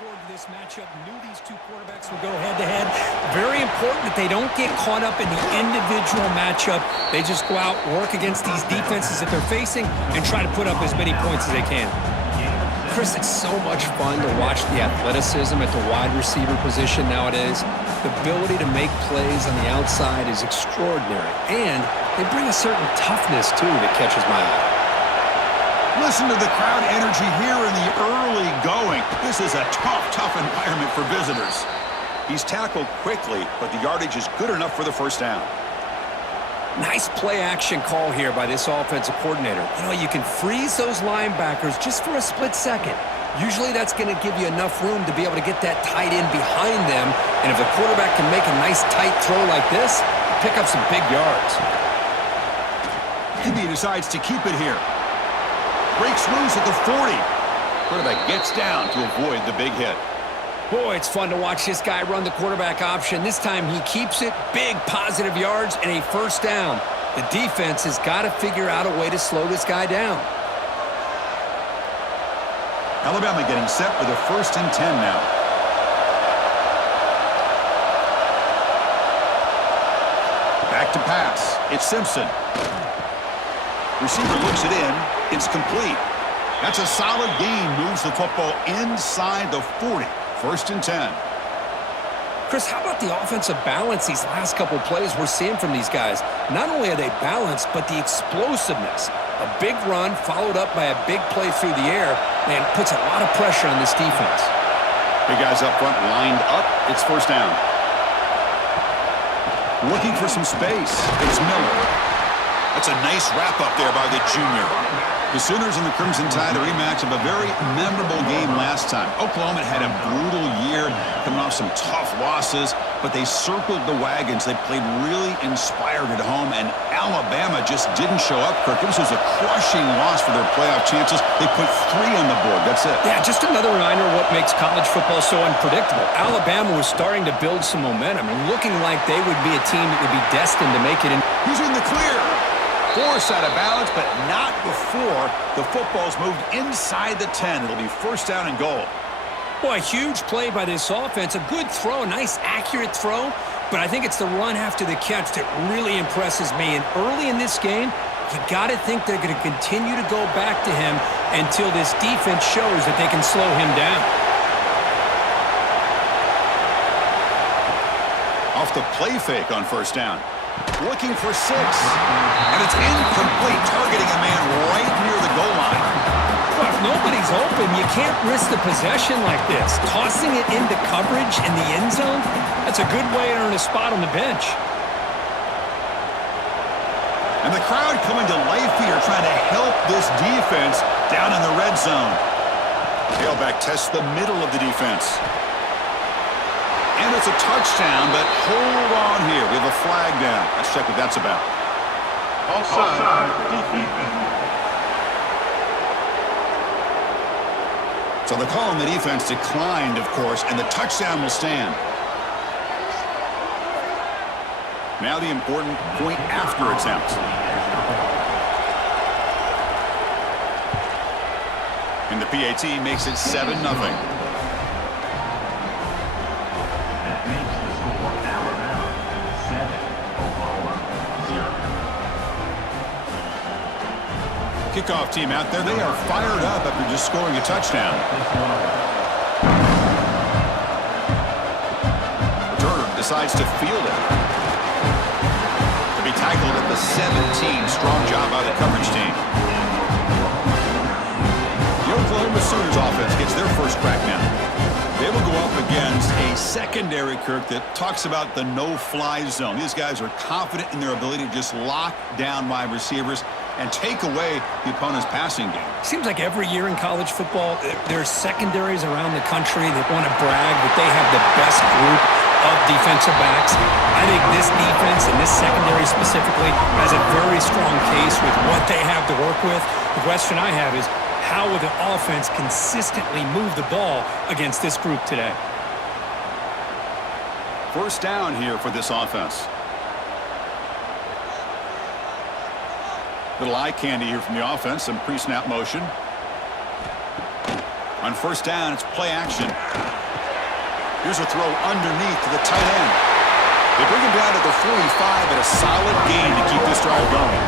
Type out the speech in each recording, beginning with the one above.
forward to this matchup. Knew these two quarterbacks would go head-to-head. Very important that they don't get caught up in the individual matchup. They just go out, work against these defenses that they're facing, and try to put up as many points as they can. Chris, it's so much fun to watch the athleticism at the wide receiver position nowadays. The ability to make plays on the outside is extraordinary, and they bring a certain toughness, too, that catches my eye. Listen to the crowd energy here in the early going. This is a tough environment for visitors. He's tackled quickly, but the yardage is good enough for the first down. Nice play-action call here by this offensive coordinator. You know, you can freeze those linebackers just for a split second. Usually that's going to give you enough room to be able to get that tight end behind them, and if the quarterback can make a nice tight throw like this, pick up some big yards. And he decides to keep it here. Breaks loose at the 40. Quarterback gets down to avoid the big hit. Boy, it's fun to watch this guy run the quarterback option. This time he keeps it, big positive yards, and a first down. The defense has got to figure out a way to slow this guy down. Alabama getting set with a 1st and 10 now. Back to pass. It's Simpson. Receiver looks it in. It's complete. That's a solid gain. Moves the football inside the 40. 1st and 10. Chris, how about the offensive balance these last couple plays we're seeing from these guys? Not only are they balanced, but the explosiveness. A big run followed up by a big play through the air, and puts a lot of pressure on this defense. Big guys up front lined up. It's 1st down. Looking for some space. It's Miller. That's a nice wrap up there by the junior. The Sooners and the Crimson Tide, a rematch of a very memorable game last time. Oklahoma had a brutal year, coming off some tough losses, but they circled the wagons. They played really inspired at home, and Alabama just didn't show up, Kirk. This was a crushing loss for their playoff chances. They put 3 on the board. That's it. Yeah, just another reminder of what makes college football so unpredictable. Alabama was starting to build some momentum and looking like they would be a team that would be destined to make it in. He's in the clear. Forced out of balance, but not before the football's moved inside the 10. It'll be 1st down and goal. Boy, a huge play by this offense. A good throw, a nice accurate throw, but I think it's the run after the catch that really impresses me. And early in this game, you got to think they're going to continue to go back to him until this defense shows that they can slow him down. Off the play fake on 1st down. Looking for 6. And it's incomplete, targeting a man right near the goal line. Well, if nobody's open, you can't risk the possession like this. Tossing it into coverage in the end zone, that's a good way to earn a spot on the bench. And the crowd coming to life here, trying to help this defense down in the red zone. Tailback tests the middle of the defense. And it's a touchdown, but hold on here. We have a flag down. Let's check what that's about. Offside. Defense. So the call on the defense declined, of course, and the touchdown will stand. Now the important point after attempt. And the PAT makes it 7-0. Kickoff team out there. They are fired up after just scoring a touchdown. Returner decides to field it. To be tackled at the 17. Strong job by the coverage team. The Oklahoma Sooners offense gets their first crack now. They will go up against a secondary, Kirk, that talks about the no-fly zone. These guys are confident in their ability to just lock down wide receivers and take away the opponent's passing game. Seems like every year in college football, there's secondaries around the country that want to brag that they have the best group of defensive backs. I think this defense and this secondary specifically has a very strong case with what they have to work with. The question I have is, how will the offense consistently move the ball against this group today? 1st down here for this offense. Little eye candy here from the offense. Some pre-snap motion. On first down, it's play action. Here's a throw underneath to the tight end. They bring him down to the 45 at a solid gain to keep this drive going.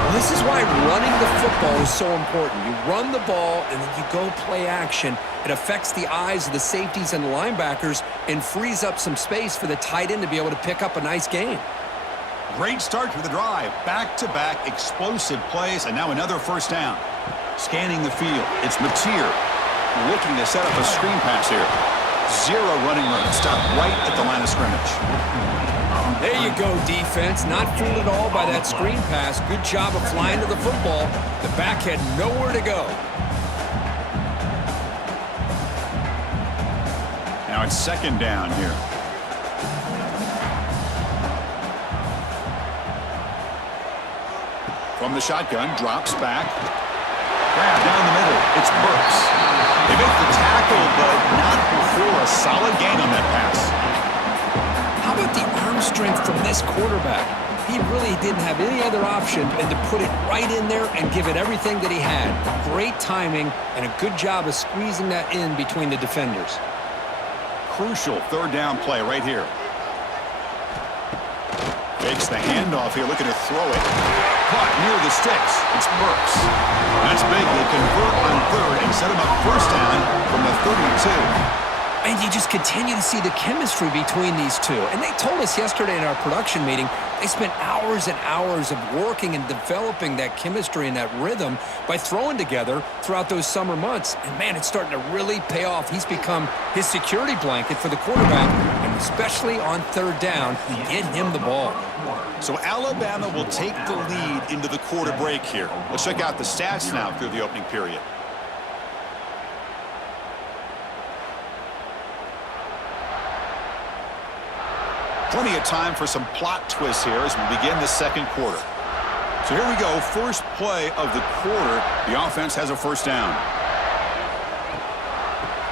Well, this is why running the football is so important. You run the ball, and then you go play action. It affects the eyes of the safeties and the linebackers and frees up some space for the tight end to be able to pick up a nice gain. Great start to the drive. Back-to-back explosive plays, and now another first down. Scanning the field, it's Mateer looking to set up a screen pass here. Zero running room. Stop right at the line of scrimmage. There you go, defense. Not fooled at all by that screen pass. Good job of flying to the football. The back had nowhere to go. Now it's second down here. From the shotgun, drops back. Grab down the middle. It's Burks. They make the tackle, but not before a solid gain on that pass. How about the arm strength from this quarterback? He really didn't have any other option than to put it right in there and give it everything that he had. Great timing and a good job of squeezing that in between the defenders. Crucial third down play right here. Fakes the handoff here, looking to throw it. Caught near the sticks. It's Burks. That's big. They convert on third and set him up first down from the 32. And you just continue to see the chemistry between these two. And they told us yesterday in our production meeting, they spent hours and hours of working and developing that chemistry and that rhythm by throwing together throughout those summer months. And, man, it's starting to really pay off. He's become his security blanket for the quarterback, and especially on third down, get him the ball. So Alabama will take the lead into the quarter break here. Let's check out the stats now through the opening period. Plenty of time for some plot twists here as we begin the second quarter. So here we go, first play of the quarter. The offense has a first down.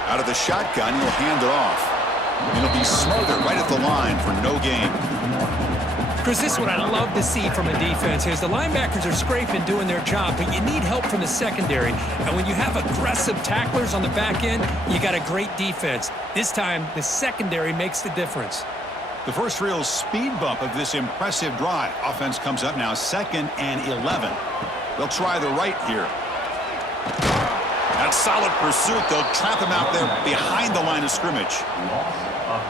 Out of the shotgun, he'll hand it off. It'll be smothered right at the line for no gain. Chris, this is what I love to see from a defense is the linebackers are scraping, doing their job, but you need help from the secondary. And when you have aggressive tacklers on the back end, you got a great defense. This time, the secondary makes the difference. The first real speed bump of this impressive drive. Offense comes up now 2nd and 11. They'll try the right here. That solid pursuit. They'll trap him out there behind the line of scrimmage.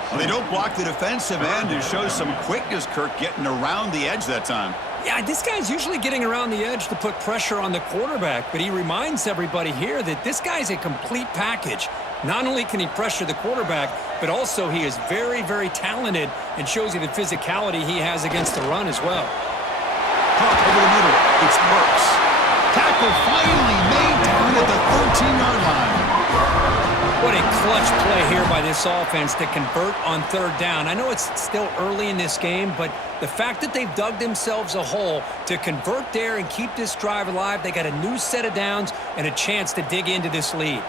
Well, they don't block the defensive end and show some quickness, Kirk, getting around the edge that time. Yeah, this guy's usually getting around the edge to put pressure on the quarterback, but he reminds everybody here that this guy's a complete package. Not only can he pressure the quarterback, but also he is very, very talented and shows you the physicality he has against the run as well. Caught over the middle. It's Burks. Tackle finally made down at the 13-yard line. What a clutch play here by this offense to convert on third down. I know it's still early in this game, but the fact that they've dug themselves a hole to convert there and keep this drive alive, they got a new set of downs and a chance to dig into this lead.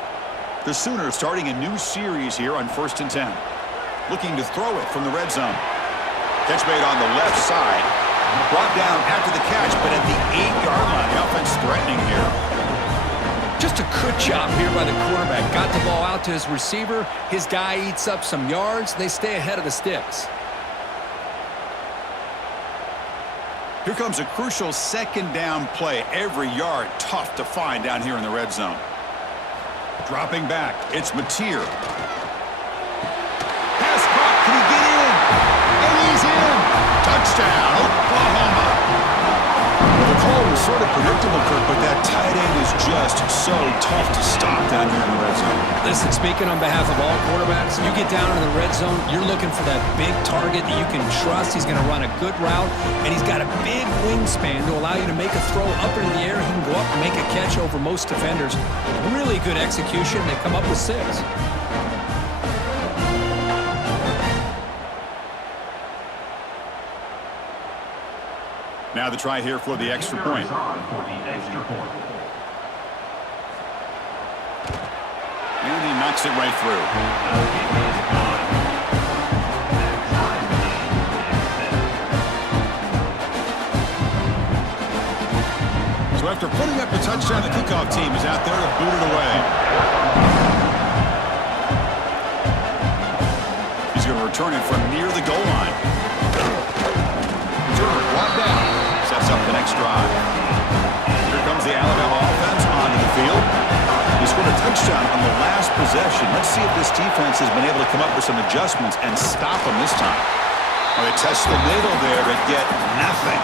The Sooners starting a new series here on 1st and 10. Looking to throw it from the red zone. Catch made on the left side. Brought down after the catch, but at the 8-yard line, the offense threatening here. Just a good job here by the quarterback. Got the ball out to his receiver. His guy eats up some yards. They stay ahead of the sticks. Here comes a crucial second down play. Every yard tough to find down here in the red zone. Dropping back, it's Mateer. Pass caught, can he get in? And he's in! Touchdown, Oklahoma! Well, the call was sort of predictable, Kirk, but that tight end is just so tough to stop down here in the red zone. Listen, speaking on behalf of all quarterbacks, you get down in the red zone, you're looking for that big target that you can trust. He's going to run a good route, and he's got a big wingspan to allow you to make a throw up into the air. He can go up and make a catch over most defenders. Really good execution. They come up with 6. Now the try here for the extra point. And he knocks it right through. So So after putting up the touchdown, the kickoff team is out there to boot it away. He's going to return it from near the goal line. Turner brought down. Sets up the next drive. Here comes the Alabama offense onto the field. He scored a touchdown on the last possession. Let's see if this defense has been able to come up with some adjustments and stop them this time. Well, they test the middle there, but get nothing.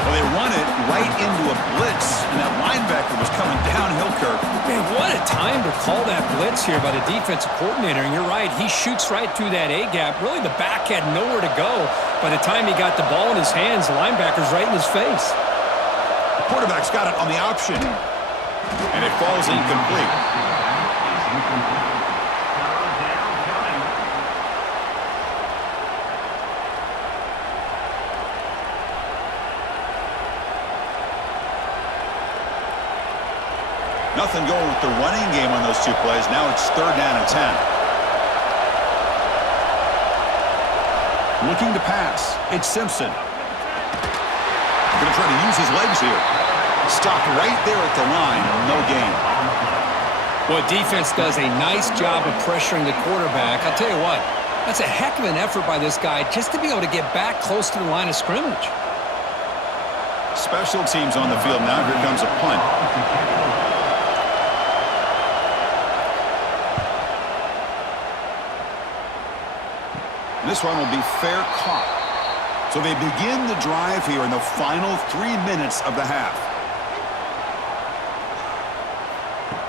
Well, they run it right into a blitz, and that linebacker was coming downhill, Kirk. Man, what a time to call that blitz here by the defensive coordinator. And you're right, he shoots right through that A-gap. Really, the back had nowhere to go. By the time he got the ball in his hands, the linebacker's right in his face. The quarterback's got it on the option. And it falls incomplete. Nothing going with the running game on those two plays. Now it's 3rd down and 10. Looking to pass. It's Simpson. Going to try to use his legs here. Stopped right there at the line. No gain. Well, defense does a nice job of pressuring the quarterback. I'll tell you what, that's a heck of an effort by this guy just to be able to get back close to the line of scrimmage. Special teams on the field now. Here comes a punt. This one will be fair caught. So they begin the drive here in the final 3 minutes of the half.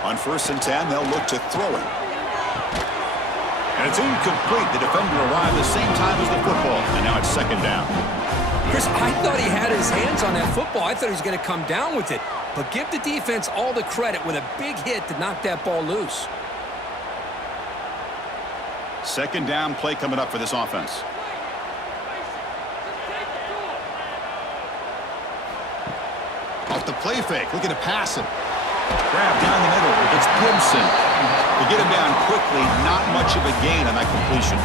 On 1st and 10, they'll look to throw it. And it's incomplete. The defender arrived the same time as the football, and now it's 2nd down. Chris, I thought he had his hands on that football. I thought he was going to come down with it. But give the defense all the credit with a big hit to knock that ball loose. 2nd down play coming up for this offense. Off the play fake, looking to pass it. Grab down the middle. It's Gibson. To get him down quickly, not much of a gain on that completion.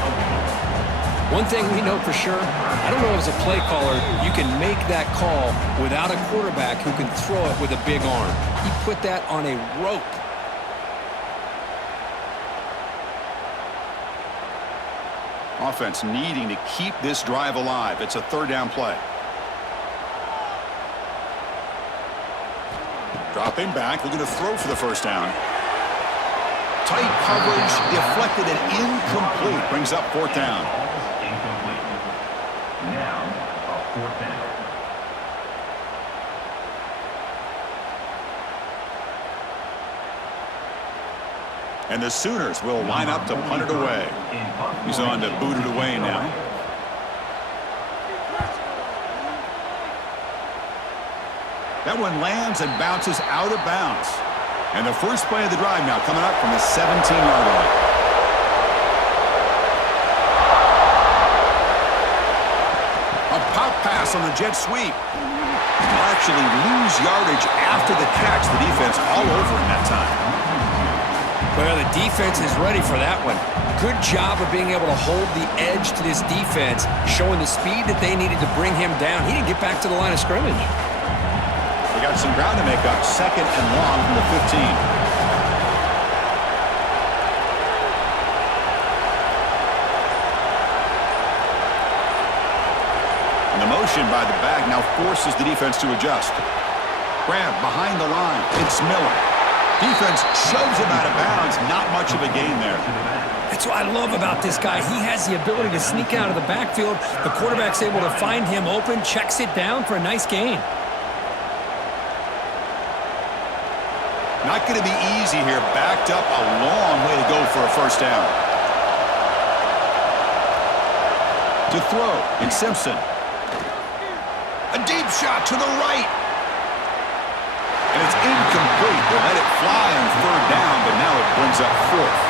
One thing we know for sure, I don't know as a play caller, you can make that call without a quarterback who can throw it with a big arm. He put that on a rope. Offense needing to keep this drive alive. It's a 3rd down play. Dropping back, looking to throw for the 1st down. Tight coverage, deflected and incomplete. Brings up 4th down. Incomplete. Now, a 4th down. And the Sooners will line up to punt it away. He's on to boot it away now. That one lands and bounces out of bounds. And the first play of the drive now coming up from the 17-yard line. A pop pass on the jet sweep. They'll actually lose yardage after the catch. The defense all over in that time. Well, the defense is ready for that one. Good job of being able to hold the edge to this defense, showing the speed that they needed to bring him down. He didn't get back to the line of scrimmage. They got some ground to make up. 2nd and long from the 15. And the motion by the back now forces the defense to adjust. Grab behind the line. It's Miller. Defense shoves him out of bounds. Not much of a gain there. That's what I love about this guy. He has the ability to sneak out of the backfield. The quarterback's able to find him open, checks it down for a nice gain. Not going to be easy here. Backed up a long way to go for a 1st down. To throw, it's Simpson. A deep shot to the right. And it's incomplete. They let it fly on 3rd down, but now it brings up 4th.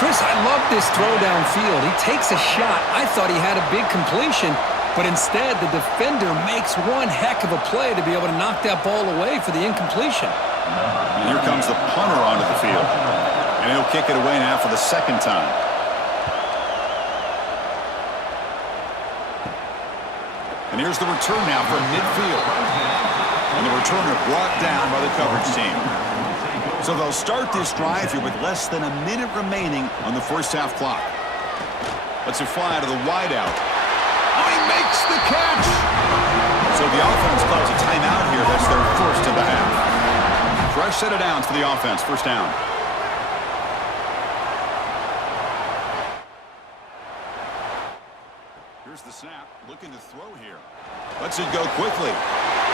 Chris, I love this throw downfield. He takes a shot. I thought he had a big completion, but instead the defender makes one heck of a play to be able to knock that ball away for the incompletion. And here comes the punter onto the field. And he'll kick it away now for the 2nd time. And here's the return now from midfield. And the returner brought down by the coverage team. So they'll start this drive here with less than a minute remaining on the first half clock. Let's it fly to the wideout. Oh, he makes the catch! So the offense calls a timeout here. That's their first of the half. Fresh set of downs for the offense. First down. Here's the snap. Looking to throw here. Lets it go quickly.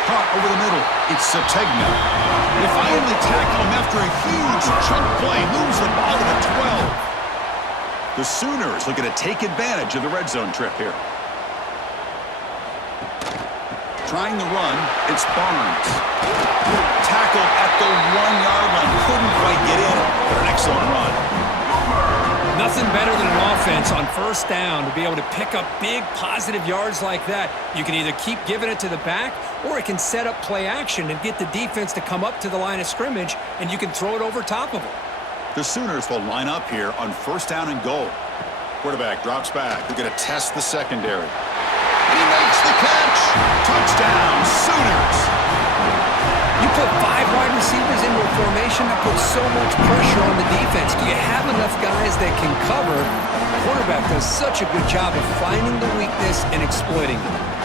Caught over the middle. It's Sategna. They finally tackle him after a huge chunk play. Moves the ball to the 12. The Sooners looking to take advantage of the red zone trip here. Trying to run, it's Barnes. Tackled at the 1-yard line. Couldn't quite get in, but an excellent run. Nothing better than an offense on first down to be able to pick up big positive yards like that. You can either keep giving it to the back, or it can set up play action and get the defense to come up to the line of scrimmage, and you can throw it over top of them. The Sooners will line up here on first down and goal. Quarterback drops back. They're going to test the secondary. And he makes the catch. Touchdown, Sooners. You put 5 wide receivers into a formation that puts so much pressure on the defense. Do you have enough guys that can cover? The quarterback does such a good job of finding the weakness and exploiting it.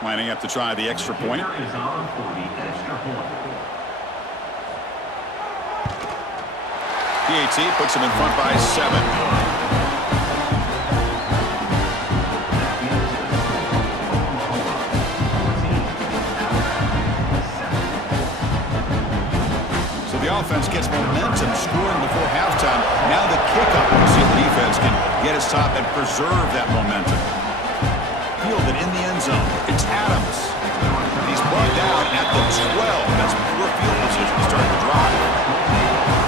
Lining up to try the extra point. Is on for the extra point. PAT puts him in front by 7. The offense gets momentum scoring before halftime. Now the kickoff. We'll see if the defense can get a stop and preserve that momentum. Fielded in the end zone. It's Adams. He's brought down at the 12. That's poor field position to start the drive.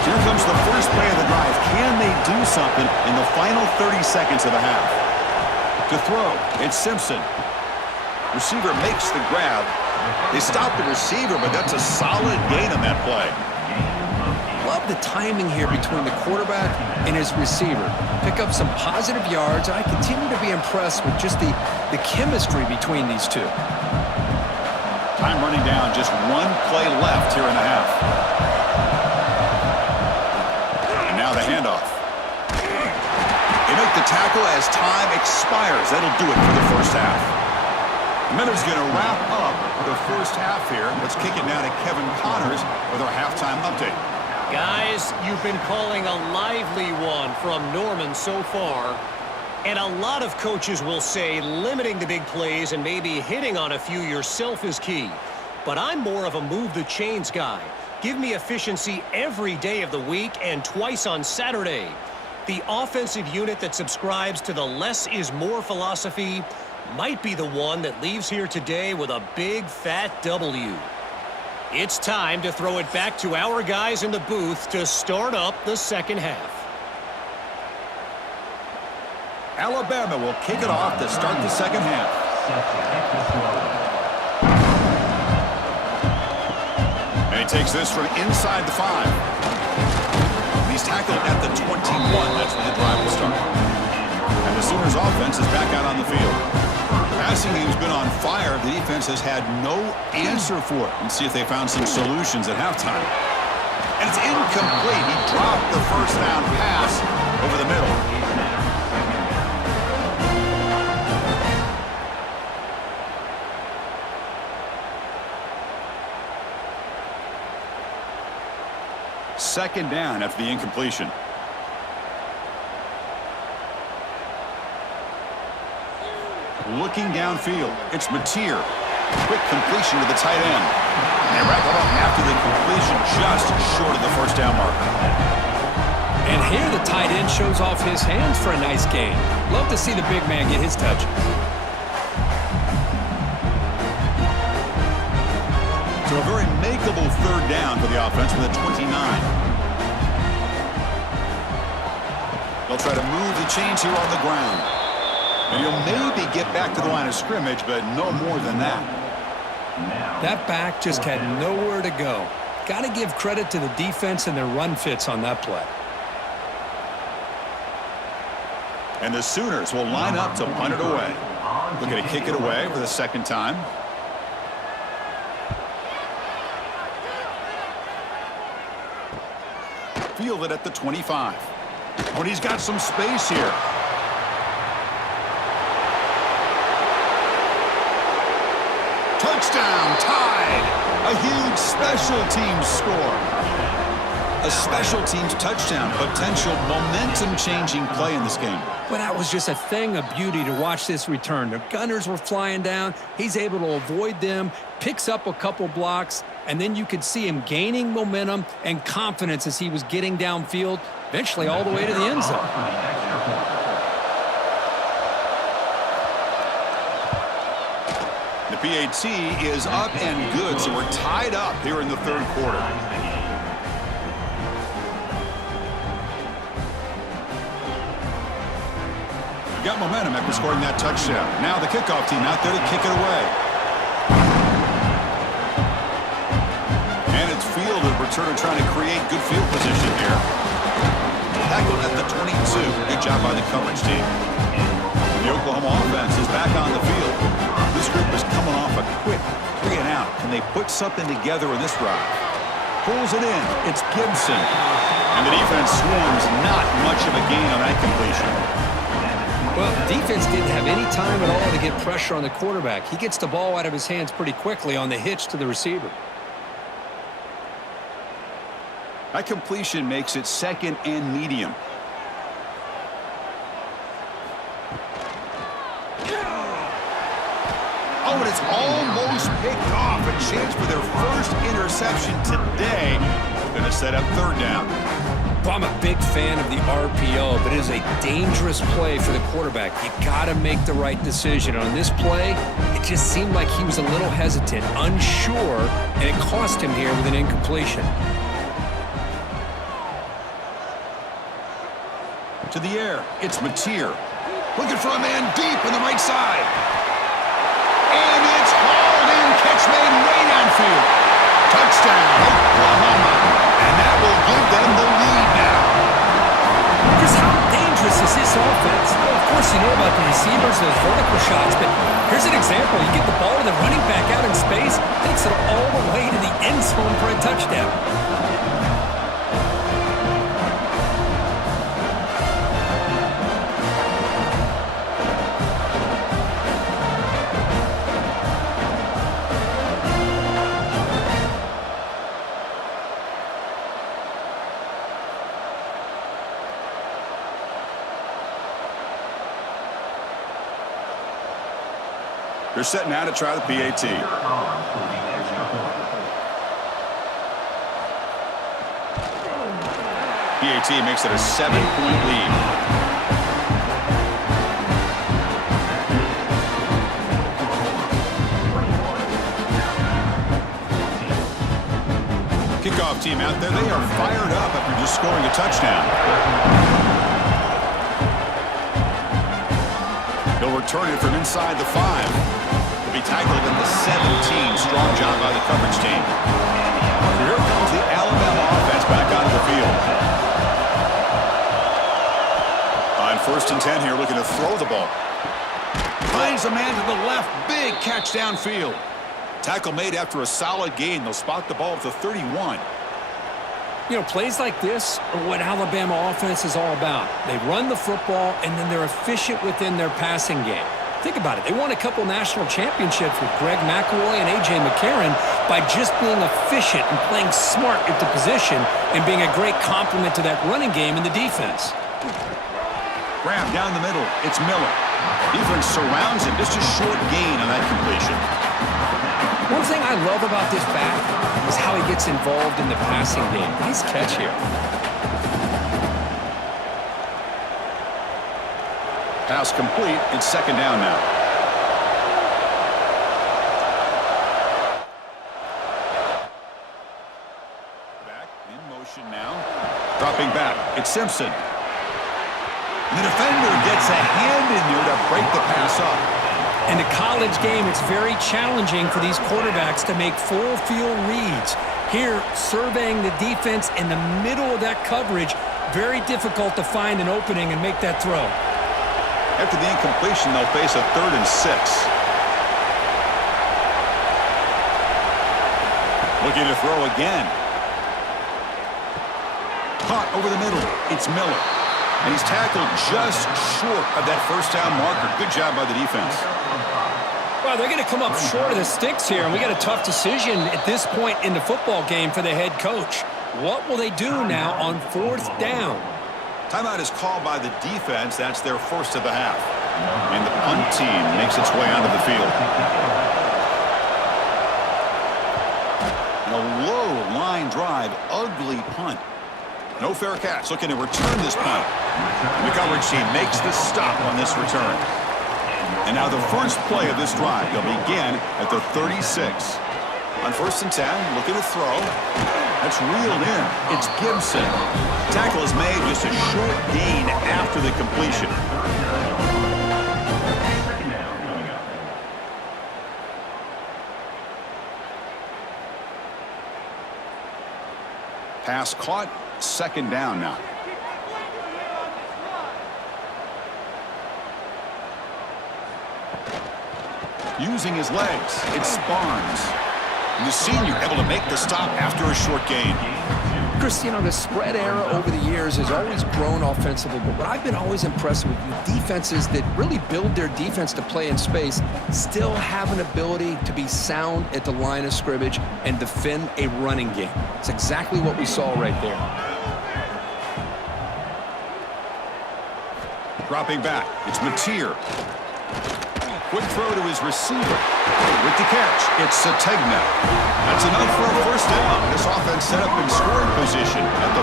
Here comes the first play of the drive. Can they do something in the final 30 seconds of the half? To throw, it's Simpson. Receiver makes the grab. They stop the receiver, but that's a solid gain on that play. Love the timing here between the quarterback and his receiver. Pick up some positive yards. I continue to be impressed with just the chemistry between these two. Time running down, just one play left here in the half. And now the handoff. They make the tackle as time expires. That'll do it for the first half. Miller's going to wrap up the first half here. Let's kick it now to Kevin Connors with our halftime update. Guys, you've been calling a lively one from Norman so far. And a lot of coaches will say limiting the big plays and maybe hitting on a few yourself is key. But I'm more of a move the chains guy. Give me efficiency every day of the week and twice on Saturday. The offensive unit that subscribes to the less is more philosophy might be the one that leaves here today with a big fat W. It's time to throw it back to our guys in the booth to start up the second half. Alabama will kick it off to start the second half. And he takes this from inside the 5. He's tackled at the 21. That's where the drive will start. And the Sooners offense is back out on the field. Passing game's been on fire. The defense has had no answer for it. Let's see if they found some solutions at halftime. And it's incomplete. He dropped the first down pass over the middle. Second down after the incompletion. Looking downfield, it's Mateer. Quick completion to the tight end. And they wrap it up after the completion, just short of the first down marker. And here the tight end shows off his hands for a nice gain. Love to see the big man get his touch. So a very makeable third down for the offense with a 29. They'll try to move the chains here on the ground. And you'll maybe get back to the line of scrimmage, but no more than that. That back just had nowhere to go. Got to give credit to the defense and their run fits on that play. And the Sooners will line up to punt it away. Looking to kick it away for the second time. Field it at the 25. Oh, and he's got some space here. Touchdown, tied. A huge special teams score. A special teams touchdown. Potential momentum-changing play in this game. But that was just a thing of beauty to watch this return. The Gunners were flying down. He's able to avoid them, picks up a couple blocks, and then you could see him gaining momentum and confidence as he was getting downfield, eventually all the way to the end zone. The PAT is up and good, so we're tied up here in the third quarter. Got momentum after scoring that touchdown. Now the kickoff team out there to kick it away. And it's fielded. Returner trying to create good field position here. Tackled at the 22. Good job by the coverage team. The Oklahoma offense is back on the field. This group is coming off a quick 3 and out. Can they put something together in this drive? Pulls it in. It's Gibson. And the defense swarms. Not much of a gain on that completion. Well, the defense didn't have any time at all to get pressure on the quarterback. He gets the ball out of his hands pretty quickly on the hitch to the receiver. That completion makes it second and medium. Oh, and it's almost picked off. A chance for their first interception today. Going to set up third down. Well, I'm a big fan of the RPO, but it is a dangerous play for the quarterback. You got to make the right decision. On this play, it just seemed like he was a little hesitant, unsure, and it cost him here with an incompletion. To the air, it's Mateer. Looking for a man deep on the right side. And it's hauled in, catch made way downfield. Touchdown, Oklahoma. And that will give them the lead now. Just how dangerous is this offense? Well, of course, you know about the receivers, those vertical shots, but here's an example. You get the ball to the running back out in space, takes it all the way to the end zone for a touchdown. They're setting out to try the PAT. PAT makes it a 7-point lead. Kickoff team out there, they are fired up after just scoring a touchdown. He'll return it from inside the 5. Be tackled at the 17. Strong job by the coverage team. So here comes the Alabama offense back onto the field. On 1st and 10 here, looking to throw the ball. Finds a man to the left. Big catch downfield. Tackle made after a solid gain. They'll spot the ball at the 31. You know, plays like this are what Alabama offense is all about. They run the football, and then they're efficient within their passing game. Think about it. They won a couple national championships with Greg McElroy and A.J. McCarron by just being efficient and playing smart at the position and being a great complement to that running game in the defense. Grab down the middle. It's Miller. Defense surrounds him. Just a short gain on that completion. One thing I love about this back is how he gets involved in the passing game. Nice catch here. Pass complete. It's second down now. Back in motion now. Dropping back. It's Simpson. And the defender gets a hand in there to break the pass up. In the college game, it's very challenging for these quarterbacks to make full field reads. Here, surveying the defense in the middle of that coverage, very difficult to find an opening and make that throw. After the incompletion, they'll face a 3rd and 6. Looking to throw again. Caught over the middle. It's Miller. And he's tackled just short of that first down marker. Good job by the defense. Well, they're going to come up short of the sticks here, and we got a tough decision at this point in the football game for the head coach. What will they do now on 4th down? Timeout is called by the defense. That's their first of the half. And the punt team makes its way onto the field. And a low line drive, ugly punt. No fair catch. Looking to return this punt. And the coverage team makes the stop on this return. And now the first play of this drive. They'll begin at the 36. On 1st and 10, looking to throw. That's reeled in. It's Gibson. Tackle is made, just a short gain after the completion. Pass caught. 2nd down now. Using his legs, it's Barnes. And the senior able to make the stop after a short gain. Chris, you know, the spread era over the years has always grown offensively, but what I've been always impressed with defenses that really build their defense to play in space still have an ability to be sound at the line of scrimmage and defend a running game. It's exactly what we saw right there. Dropping back, it's Mateer. Quick throw to his receiver. With the catch, it's Sategna. That's enough for a first down. This offense set up in scoring position at the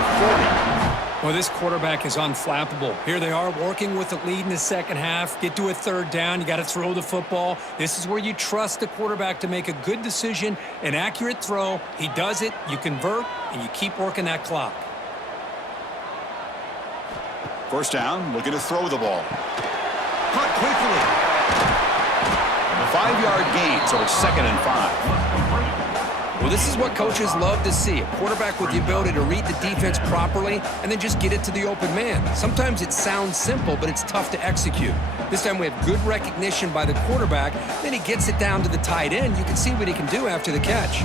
40. Well, this quarterback is unflappable. Here they are working with the lead in the second half. Get to a 3rd down. You got to throw the football. This is where you trust the quarterback to make a good decision, an accurate throw. He does it, you convert, and you keep working that clock. First down, looking to throw the ball. Caught quickly. 5-yard gain, so it's 2nd and 5. Well, this is what coaches love to see. A quarterback with the ability to read the defense properly and then just get it to the open man. Sometimes it sounds simple, but it's tough to execute. This time we have good recognition by the quarterback. Then he gets it down to the tight end. You can see what he can do after the catch.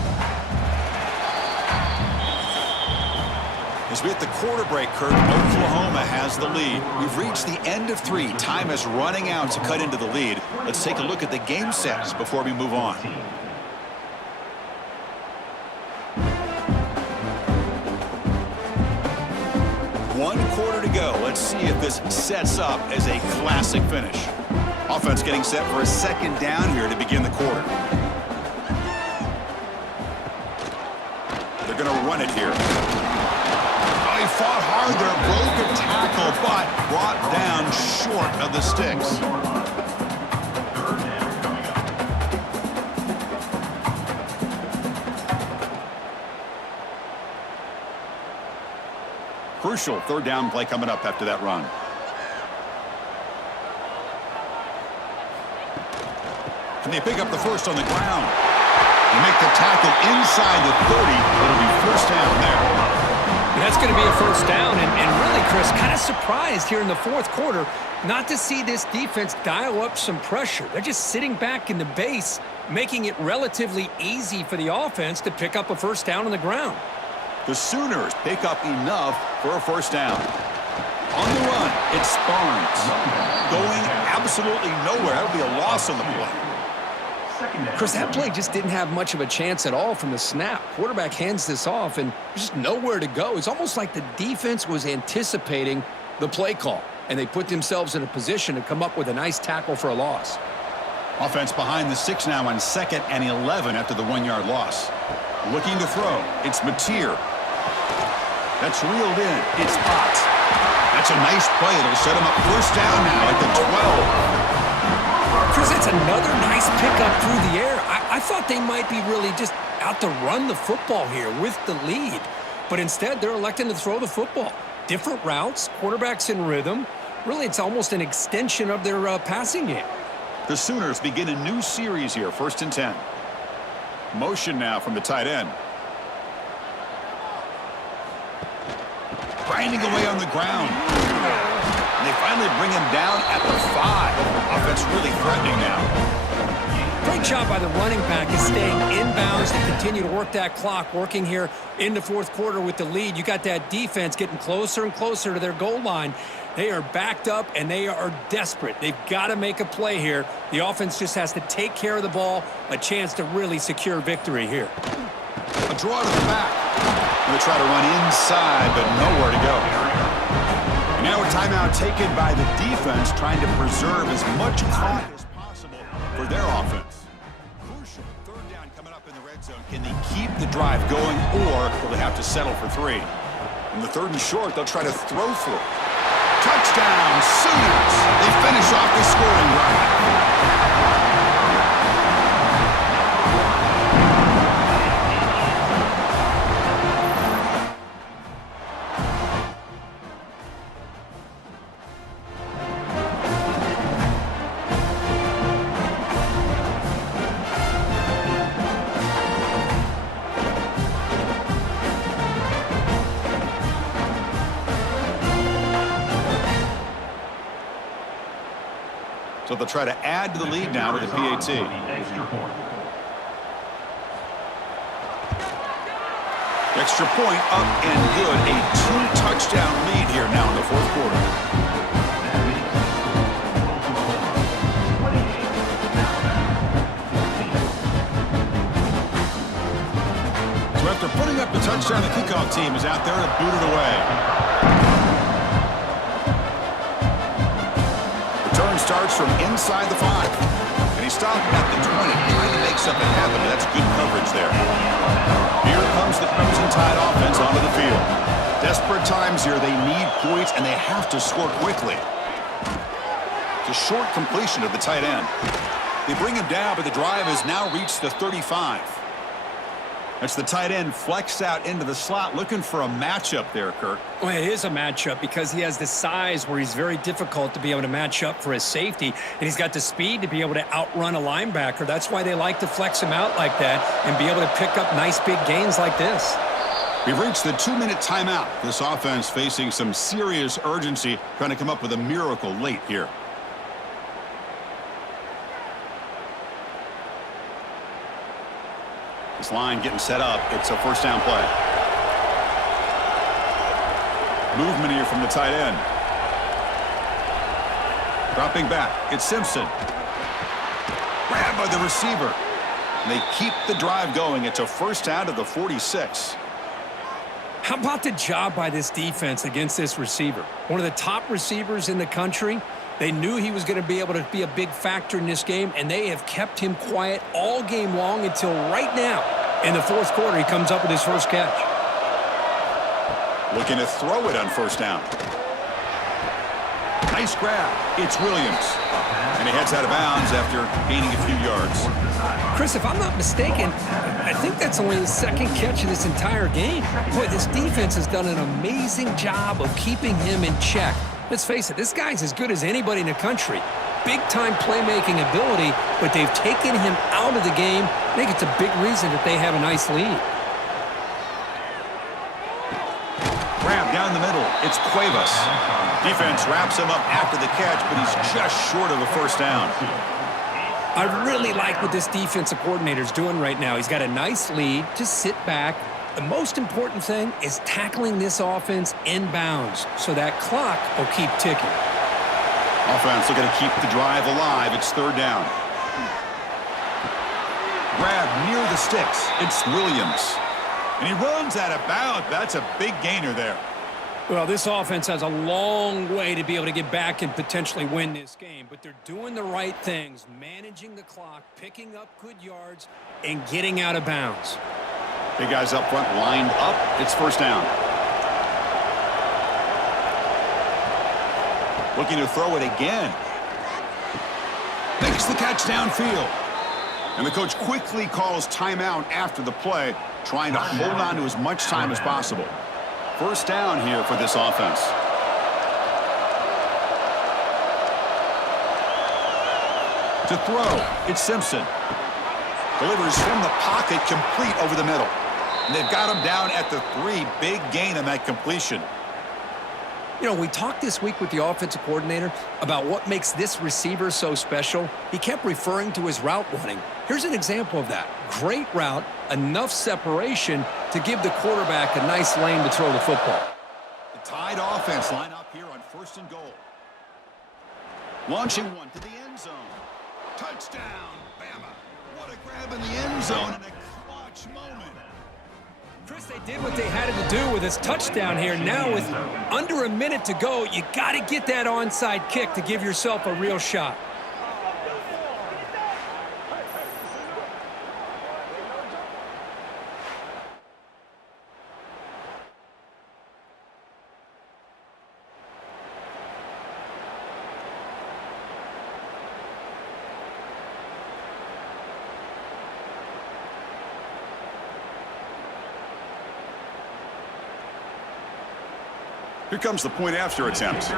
As we hit the quarter break, Kurt, Oklahoma has the lead. We've reached the end of 3. Time is running out to cut into the lead. Let's take a look at the game sets before we move on. One quarter to go. Let's see if this sets up as a classic finish. Offense getting set for a 2nd down here to begin the quarter. They're going to run it here. He fought hard there, broke a tackle, but brought down short of the sticks. Crucial 3rd down play coming up after that run. Can they pick up the first on the ground? They make the tackle inside the 30. It'll be first down there. That's going to be a first down, and really, Chris, kind of surprised here in the 4th quarter not to see this defense dial up some pressure. They're just sitting back in the base, making it relatively easy for the offense to pick up a first down on the ground. The Sooners pick up enough for a first down. On the run, it's Barnes. Going absolutely nowhere. That'll be a loss on the play. Chris, that play just didn't have much of a chance at all from the snap. Quarterback hands this off, and there's just nowhere to go. It's almost like the defense was anticipating the play call, and they put themselves in a position to come up with a nice tackle for a loss. Offense behind the 6 now on 2nd and 11 after the 1-yard loss. Looking to throw. It's Mateer. That's reeled in. It's Potts. That's a nice play. It'll set him up first down now at the 12. Chris, it's another nice pickup through the air. I thought they might be really just out to run the football here with the lead. But instead, they're electing to throw the football. Different routes, quarterbacks in rhythm. Really, it's almost an extension of their passing game. The Sooners begin a new series here, 1st and 10. Motion now from the tight end. Grinding away on the ground. And they finally bring him down at the 5. Offense really threatening now. Great job by the running back is staying inbounds to continue to work that clock, working here in the 4th quarter with the lead. You got that defense getting closer and closer to their goal line. They are backed up, and they are desperate. They've got to make a play here. The offense just has to take care of the ball, a chance to really secure victory here. A draw to the back. Going to try to run inside, but nowhere to go. And now a timeout taken by the defense, trying to preserve as much clock as possible for their offense. Crucial 3rd down coming up in the red zone. Can they keep the drive going, or will they have to settle for 3? In the 3rd and short, they'll try to throw for it. Touchdown, Sooners! They finish off the scoring drive. So they'll try to add to the lead now with the PAT. Extra point up and good. A 2-touchdown lead here now in the 4th quarter. So after putting up the touchdown, the kickoff team is out there to boot it away. Starts from inside the 5. And he stopped at the 20, trying to make something happen. That's good coverage there. Here comes the Crimson Tide offense onto the field. Desperate times here. They need points, and they have to score quickly. It's a short completion of the tight end. They bring him down, but the drive has now reached the 35. That's the tight end flexed out into the slot, looking for a matchup there, Kirk. Well, it is a matchup because he has the size where he's very difficult to be able to match up for his safety, and he's got the speed to be able to outrun a linebacker. That's why they like to flex him out like that and be able to pick up nice big gains like this. We've reached the 2-minute timeout. This offense facing some serious urgency, trying to come up with a miracle late here. This line getting set up. It's a 1st down play. Movement here from the tight end. Dropping back. It's Simpson. Grabbed by the receiver. And they keep the drive going. It's a 1st down to the 46. How about the job by this defense against this receiver? One of the top receivers in the country. They knew he was going to be able to be a big factor in this game, and they have kept him quiet all game long until right now. In the 4th quarter, he comes up with his first catch. Looking to throw it on 1st down. Nice grab. It's Williams. And he heads out of bounds after gaining a few yards. Chris, if I'm not mistaken, I think that's only his 2nd catch of this entire game. Boy, this defense has done an amazing job of keeping him in check. Let's face it, this guy's as good as anybody in the country. Big-time playmaking ability, but they've taken him out of the game. I think it's a big reason that they have a nice lead. Grab down the middle. It's Cuevas. Defense wraps him up after the catch, but he's just short of a 1st down. I really like what this defensive coordinator's doing right now. He's got a nice lead. Just sit back. The most important thing is tackling this offense inbounds so that clock will keep ticking. Offense looking to keep the drive alive. It's 3rd down. Grab near the sticks. It's Williams. And he runs out of bounds. That's a big gainer there. Well, this offense has a long way to be able to get back and potentially win this game, but they're doing the right things, managing the clock, picking up good yards, and getting out of bounds. Big guys up front lined up. It's 1st down. Looking to throw it again. Makes the catch downfield. And the coach quickly calls timeout after the play, trying to hold on to as much time as possible. 1st down here for this offense. To throw, it's Simpson. Delivers from the pocket, complete over the middle. And they've got him down at the 3. Big gain on that completion. You know, we talked this week with the offensive coordinator about what makes this receiver so special. He kept referring to his route running. Here's an example of that. Great route, enough separation to give the quarterback a nice lane to throw the football. The Tide offense line up here on 1st and goal. Launching one to the end zone. Touchdown, Bama. What a grab in the end zone and a clutch moment. Chris, they did what they had to do with his touchdown here. Now with under a minute to go, you got to get that onside kick to give yourself a real shot. Here comes the point after attempt.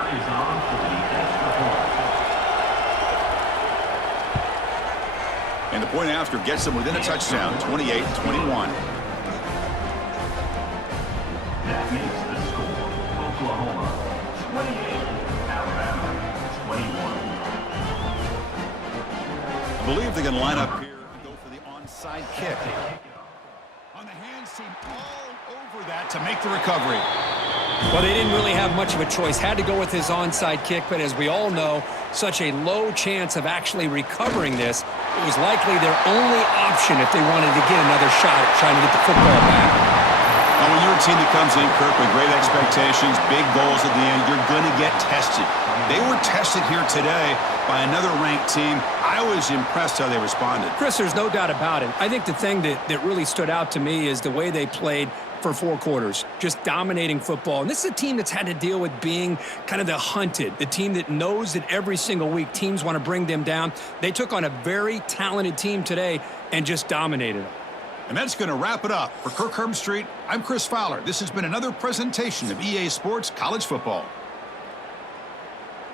And the point after gets them within a touchdown, 28-21. That makes the score Oklahoma 28, Alabama 21. I believe they can line up here and go for the onside kick. On the hands team all over that to make the recovery. Well, they didn't really have much of a choice. Had to go with his onside kick, but as we all know, such a low chance of actually recovering this. It was likely their only option if they wanted to get another shot at trying to get the football back. Now, when you're a team that comes in, Kirk, with great expectations, big goals at the end, you're going to get tested. They were tested here today by another ranked team. I was impressed how they responded. Chris, there's no doubt about it. I think the thing that really stood out to me is the way they played for 4 quarters, just dominating football. And this is a team that's had to deal with being kind of the hunted, the team that knows that every single week teams want to bring them down. They took on a very talented team today and just dominated them. And that's going to wrap it up. For Kirk Herbstreit, I'm Chris Fowler. This has been another presentation of EA Sports College Football.